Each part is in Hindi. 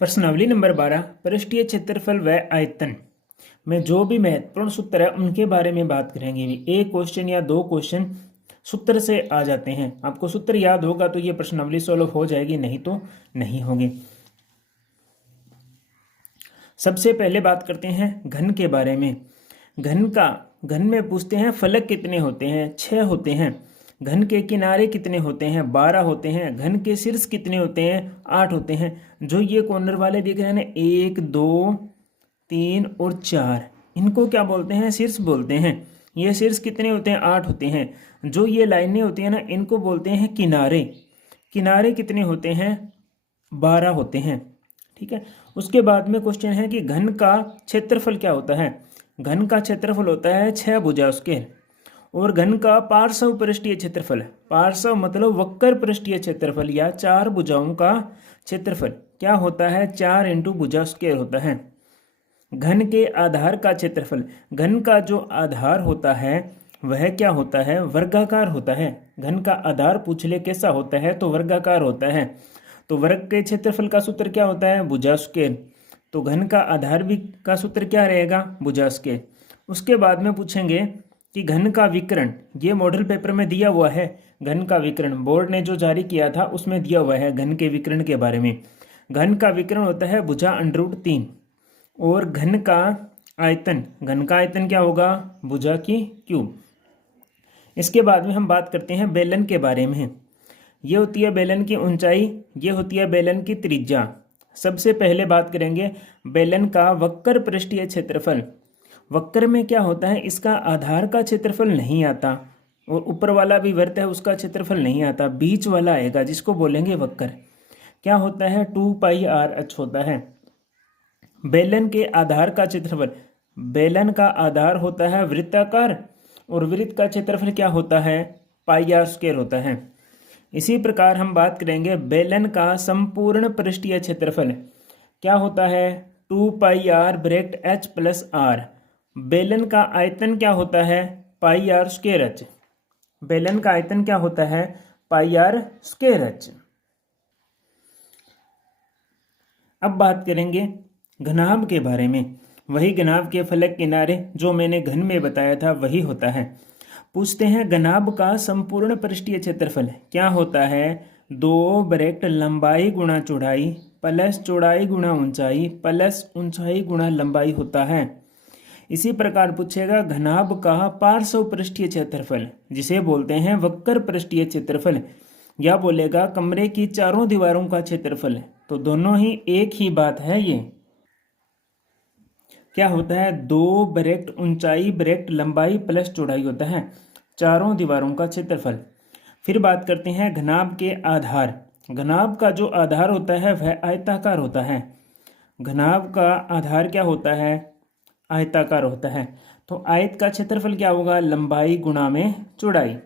प्रश्नावली नंबर 12 पृष्ठीय क्षेत्रफल व आयतन में जो भी महत्वपूर्ण सूत्र है उनके बारे में बात करेंगे। एक क्वेश्चन या दो क्वेश्चन सूत्र से आ जाते हैं। आपको सूत्र याद होगा तो ये प्रश्नावली सॉल्व हो जाएगी, नहीं तो नहीं होगी। सबसे पहले बात करते हैं घन के बारे में। घन में पूछते हैं फलक कितने होते हैं, 6 होते हैं। घन के किनारे कितने होते हैं, 12 होते हैं। घन के शीर्ष कितने होते हैं, 8 होते हैं। जो ये कॉर्नर वाले दिख रहे हैं ना, 1 2 3 और 4, इनको क्या बोलते हैं, शीर्ष बोलते हैं। ये शीर्ष कितने होते हैं, 8 होते हैं। जो ये लाइनें होती हैं ना, इनको बोलते हैं किनारे। किनारे कितने होते हैं, 12 होते हैं। ठीक है। उसके बाद में क्वेश्चन है कि घन का क्षेत्रफल क्या होता है। घन का क्षेत्रफल होता है 6 भुजा स्क्वायर। और घन का पार्श्व पृष्ठीय क्षेत्रफल, पार्श्व मतलब वक्र पृष्ठीय क्षेत्रफल या 4 भुजाओं का क्षेत्रफल क्या होता है, 4 इंटू भुजा स्क्वायर होता है। घन के आधार का क्षेत्रफल, घन का जो आधार होता है वह क्या होता है, वर्गाकार होता है। घन का आधार पूछ ले कैसा होता है तो वर्गाकार होता है। तो वर्ग के क्षेत्रफल का सूत्र क्या होता है, भुजा स्क्वायर। तो घन का आधार भी का सूत्र क्या रहेगा, भुजा स्क्वायर। उसके बाद में पूछेंगे कि घन का विकर्ण, ये मॉडल पेपर में दिया हुआ है। घन का विकर्ण बोर्ड ने जो जारी किया था उसमें दिया हुआ है घन के विकर्ण के बारे में। घन का विकर्ण होता है भुजा √3। और घन का आयतन, घन का आयतन क्या होगा, भुजा की क्यूब। इसके बाद में हम बात करते हैं बेलन के बारे में। ये होती है बेलन की ऊंचाई, ये होती है बेलन की त्रिज्या। सबसे पहले बात करेंगे बेलन का वक्र पृष्ठीय क्षेत्रफल। वक्र में क्या होता है, इसका आधार का क्षेत्रफल नहीं आता और ऊपर वाला भी वृत्त है उसका क्षेत्रफल नहीं आता, बीच वाला आएगा जिसको बोलेंगे वक्र। क्या होता है, 2πr(h) होता है। बेलन के आधार का क्षेत्रफल, बेलन का आधार होता है वृत्ताकार और वृत्त का क्षेत्रफल क्या होता है, πr² होता है। इसी प्रकार हम बात करेंगे बेलन का संपूर्ण पृष्ठीय क्षेत्रफल क्या होता है, 2πr(h + r). बेलन का आयतन क्या होता है, πr²h। बेलन का आयतन क्या होता है, πr²h। अब बात करेंगे घनाभ के बारे में। वही घनाभ के फलक किनारे जो मैंने घन में बताया था वही होता है। पूछते हैं घनाभ का संपूर्ण पृष्ठीय क्षेत्रफल क्या होता है, 2 लंबाई गुणा चौड़ाई प्लस चौड़ाई गुणा ऊंचाई प्लस ऊंचाई गुणा लंबाई होता है। इसी प्रकार पूछेगा घनाभ का पार्श्व पृष्ठीय क्षेत्रफल, जिसे बोलते हैं वक्र पृष्ठीय क्षेत्रफल, या बोलेगा कमरे की चारों दीवारों का क्षेत्रफल। तो दोनों ही एक ही बात है। ये क्या होता है, 2 ऊंचाई लंबाई प्लस चौड़ाई होता है, चारों दीवारों का क्षेत्रफल। फिर बात करते हैं घनाभ के आधार। घनाभ का जो आधार होता है वह आयताकार होता है। घनाभ का आधार क्या होता है, आयताकार होता है। तो आयत का क्षेत्रफल क्या होगा, लंबाई गुणा में चौड़ाई।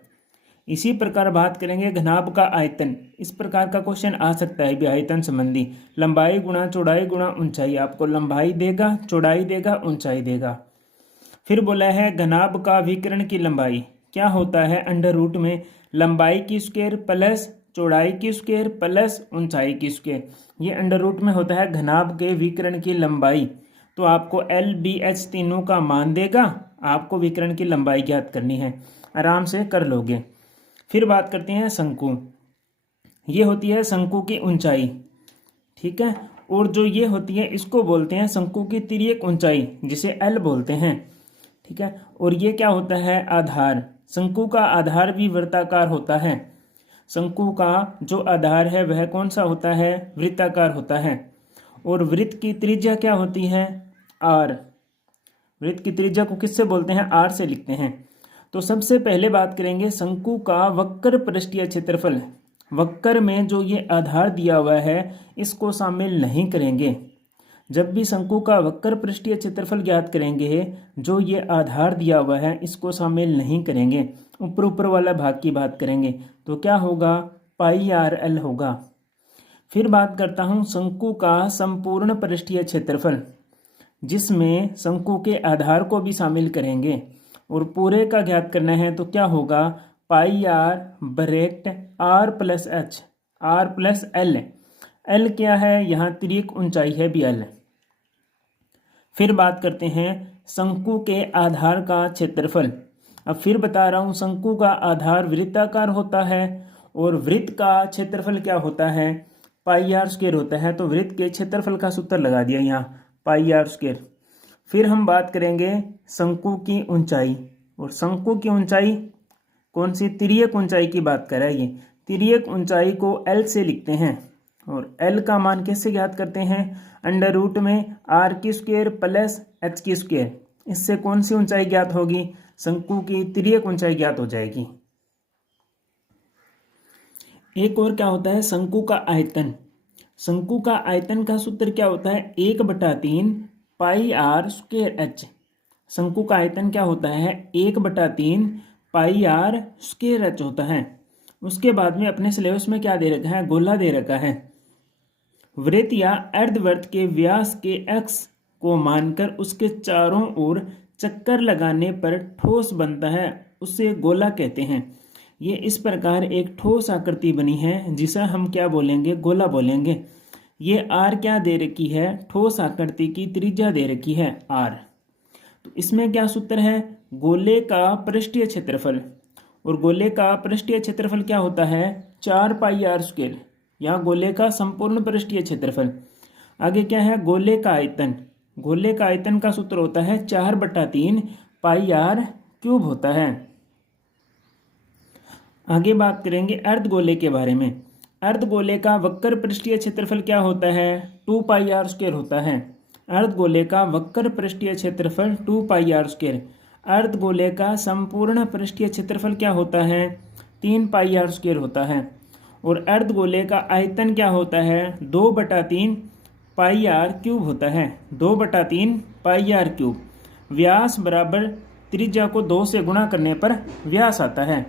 इसी प्रकार बात करेंगे घनाभ का आयतन। इस प्रकार का क्वेश्चन आ सकता है भी आयतन संबंधी, लंबाई गुणा चौड़ाई गुणा ऊंचाई। आपको लंबाई देगा, चौड़ाई देगा, ऊंचाई देगा। फिर बोला है घनाभ का विकर्ण की लंबाई क्या होता है, अंडर रूट में लंबाई की स्क्वायर प्लस चौड़ाई की स्क्वायर प्लस ऊंचाई की स्क्वायर। ये अंडर रूट में होता है घनाभ के विकर्ण की लंबाई। तो आपको LBH तीनों का मान देगा, आपको विकर्ण की लंबाई ज्ञात करनी है, आराम से कर लोगे। फिर बात करते हैं शंकु। ये होती है शंकु की ऊंचाई, ठीक है। और जो ये होती है इसको बोलते हैं शंकु की तिर्यक ऊंचाई, जिसे L बोलते हैं, ठीक है। और ये क्या होता है, आधार। शंकु का आधार भी वृत्ताकार होता है। शंकु का जो आधार है वह कौन सा होता है, वृत्ताकार होता है। और वृत्त की त्रिज्या क्या होती है, R। वृत्त की त्रिज्या को किससे बोलते हैं, R से लिखते हैं। तो सबसे पहले बात करेंगे शंकु का वक्र पृष्ठीय क्षेत्रफल। वक्र में जो ये आधार दिया हुआ है इसको शामिल नहीं करेंगे। जब भी शंकु का वक्र पृष्ठीय क्षेत्रफल ज्ञात करेंगे, जो ये आधार दिया हुआ है इसको शामिल नहीं करेंगे, ऊपर वाला भाग की बात करेंगे। तो क्या होगा, πrl होगा। फिर बात करता हूँ शंकु का संपूर्ण पृष्ठीय क्षेत्रफल, जिसमें शंकु के आधार को भी शामिल करेंगे और पूरे का ज्ञात करना है। तो क्या होगा, πr (r + h r + l) L क्या है, यहाँ तिर्यक ऊंचाई है भी एल। फिर बात करते हैं शंकु के आधार का क्षेत्रफल। अब फिर बता रहा हूँ, शंकु का आधार वृत्ताकार होता है और वृत्त का क्षेत्रफल क्या होता है, पाई आर स्क्वायर होता है। तो वृत्त के क्षेत्रफल का सूत्र लगा दिया यहाँ, पाई आर स्क्वायर। फिर हम बात करेंगे शंकु की ऊंचाई, और शंकु की ऊंचाई कौन सी, तिर्यक ऊंचाई की बात कर रहा है ये। तिर्यक ऊंचाई को एल से लिखते हैं, और एल का मान कैसे ज्ञात करते हैं, अंडर रूट में आर की स्क्वायर प्लस एच की स्क्वायर। इससे कौन सी ऊंचाई ज्ञात होगी, शंकु की तिर्यक ऊंचाई ज्ञात हो जाएगी। एक और क्या होता है, शंकु का आयतन। शंकु का आयतन का सूत्र क्या होता है, 1/3 पाई आर स्क्वायर एच। शंकु का आयतन क्या होता है, 1/3 पाई आर स्क्वायर एच होता है। उसके बाद में अपने सिलेबस में क्या दे रखा है, गोला दे रखा है। वृत्त या अर्धवृत्त के व्यास के x को मानकर उसके चारों ओर चक्कर लगाने पर ठोस बनता है, उसे गोला कहते हैं। ये इस प्रकार एक ठोस आकृति बनी है जिसे हम क्या बोलेंगे, गोला बोलेंगे। ये आर क्या दे रखी है, ठोस आकृति की त्रिज्या दे रखी है आर। तो इसमें क्या सूत्र है, गोले का पृष्ठीय क्षेत्रफल, और गोले का पृष्ठीय क्षेत्रफल क्या होता है, 4 पाई आर स्क्वायर, या गोले का संपूर्ण पृष्ठीय क्षेत्रफल। आगे क्या है, गोले का आयतन। गोले का आयतन का सूत्र होता है 4/3 पाई आर क्यूब होता है। आगे बात करेंगे अर्धगोले के बारे में। अर्धगोले का वक्र पृष्ठीय क्षेत्रफल क्या होता है, 2 पाई आर स्क्वायर होता है। अर्धगोले का वक्र पृष्ठीय क्षेत्रफल 2 पाई आर स्क्वायर। अर्धगोले का संपूर्ण पृष्ठीय क्षेत्रफल क्या होता है, 3 पाई आर स्क्वायर होता है। और अर्धगोले का आयतन क्या होता है, 2/3 पाई आर क्यूब होता है, 2/3 पाई आर क्यूब। व्यास बराबर त्रिज्या को 2 से गुणा करने पर व्यास आता है।